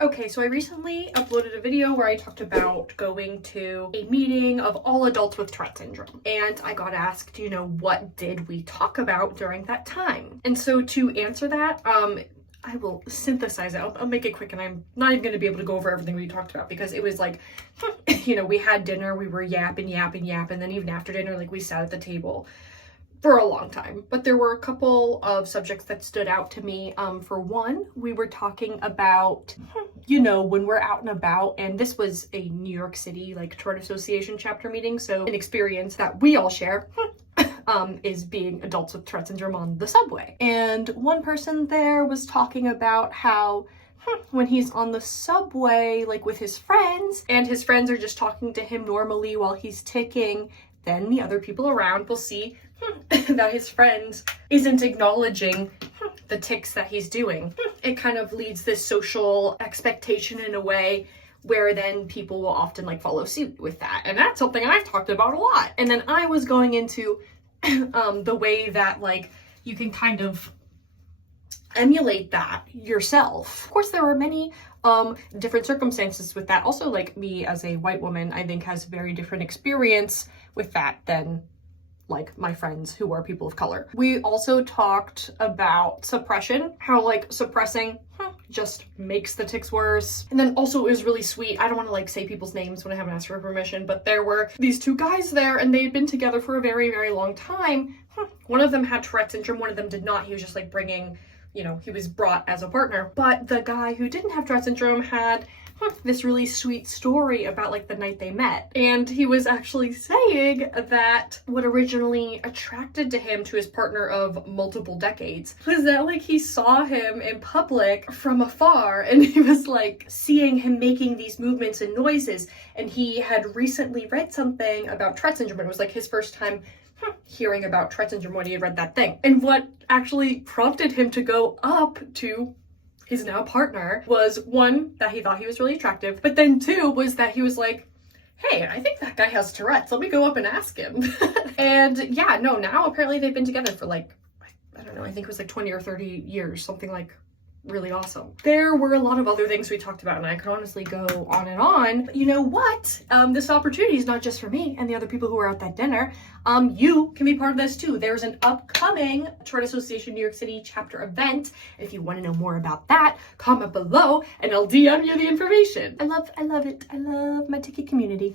Okay, so I recently uploaded a video where I talked about going to a meeting of all adults with Tourette syndrome. And I got asked, what did we talk about during that time? And so to answer that, I will synthesize it. I'll make it quick, and I'm not even going to be able to go over everything we talked about because it was like, we had dinner, we were yapping, and then even after dinner, like we sat at the table for a long time. But there were a couple of subjects that stood out to me. For one, we were talking about, when we're out and about, and this was a New York City, Tourette Association chapter meeting, so an experience that we all share, is being adults with Tourette syndrome on the subway. And one person there was talking about how when he's on the subway, with his friends, and his friends are just talking to him normally while he's ticking, then the other people around will see that his friend isn't acknowledging the tics that he's doing. It kind of leads this social expectation in a way where then people will often follow suit with that. And that's something I've talked about a lot. And then I was going into the way that you can kind of emulate that yourself. Of course, there are many different circumstances with that. Also, me as a white woman, I think has very different experience with that than my friends who are people of color. We also talked about suppression, how suppressing just makes the tics worse. And then also it was really sweet. I don't want to say people's names when I haven't asked for permission, but there were these two guys there and they had been together for a very, very long time. One of them had Tourette syndrome, one of them did not. He was just bringing, he was brought as a partner. But the guy who didn't have Tourette syndrome had this really sweet story about the night they met. And he was actually saying that what originally attracted to him to his partner of multiple decades was that he saw him in public from afar, and he was seeing him making these movements and noises. And he had recently read something about Tourette syndrome. It was his first time hearing about Tourette syndrome when he had read that thing. And what actually prompted him to go up to his now partner was, one, that he thought he was really attractive, but then two was that he was like, hey, I think that guy has Tourette's. Let me go up and ask him. And yeah, no, now apparently they've been together for I don't know, I think it was 20 or 30 years, something really awesome. There were a lot of other things we talked about, and I could honestly go on and on. But you know what? This opportunity is not just for me and the other people who were at that dinner. You can be part of this too. There's an upcoming Tourette Association New York City chapter event. If you want to know more about that, comment below and I'll DM you the information. I love it. I love my ticket community.